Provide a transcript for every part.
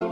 Сон,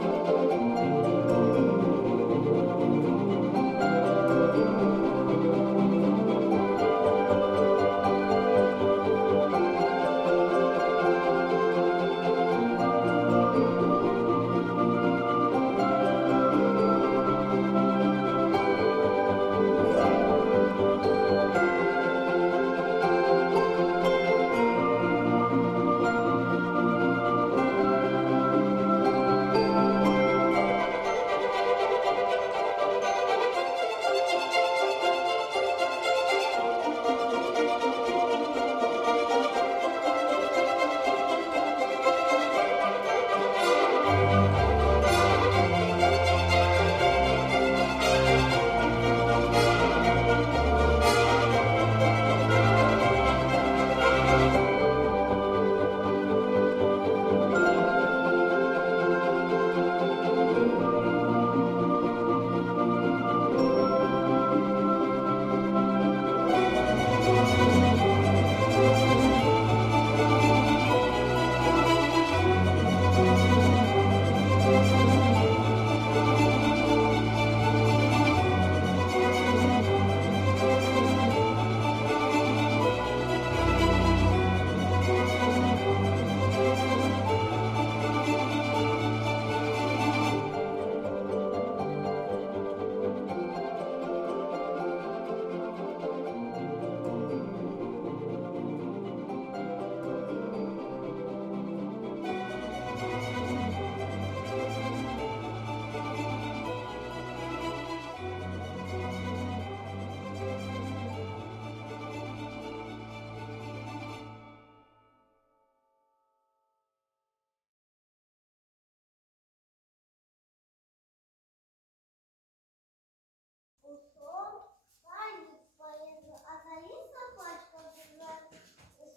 пані поїду, а за ліс собачка живе.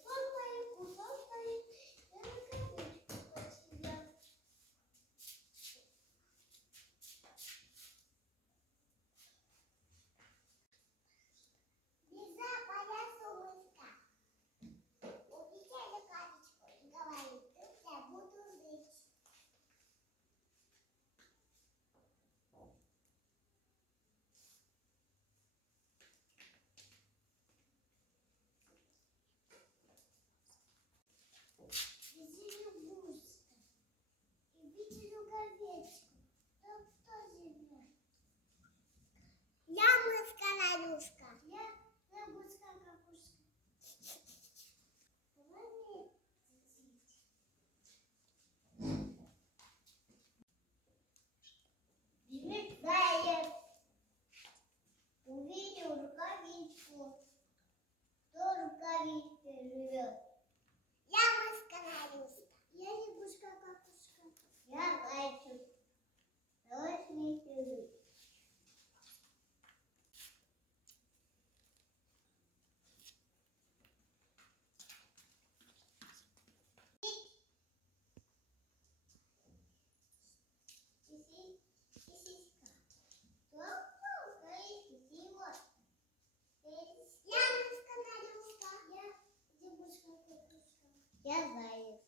Сон стоїть, я на кавичку посидів. Лиза моя сумочка. Увидели кавичку и говорит, тут я буду жить. Видели гуська и видели говечку. Там кто живет? Я мышка-нарюшка. Я гуська-какушка. Давай вместе. Заяц увидел рукавичку. Кто в рукавичке живет? Я мышка-нарюшка. Я лягушка-какушка. Я зайчик. Давай вместе жить. Сиська. Кто стоит сисиво? Я мышка-нарюшка. Я лягушка-какушка. Я заяц.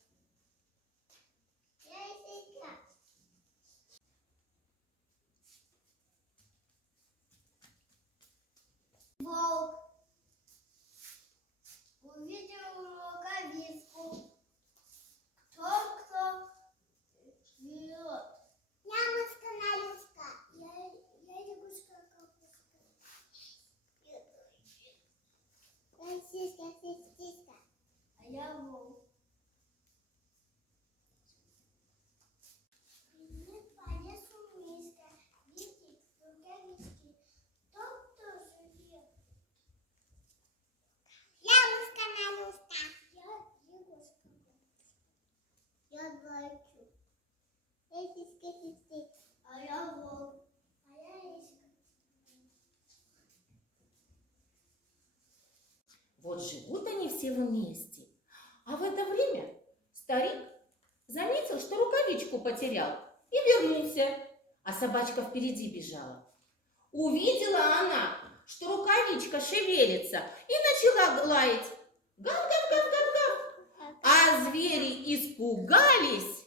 Я сиська. Волк увидел рукавицу. Кто живет? Я мышка-нарюшка. Я лягушка-какушка. Я сиська. А я волк. Идет по лесу мишка, видит рукавички. Кто живет? Я мышка-нарюшка. Я лягушка. Я зайчик. Я сиська. А я волк. А я лиска. Вот живут они все вместе. А в это время старик заметил, что рукавичку потерял, и вернулся, а собачка впереди бежала. Увидела она, что рукавичка шевелится, и начала лаять. Гав-гав-гав-гав-гав. А звери испугались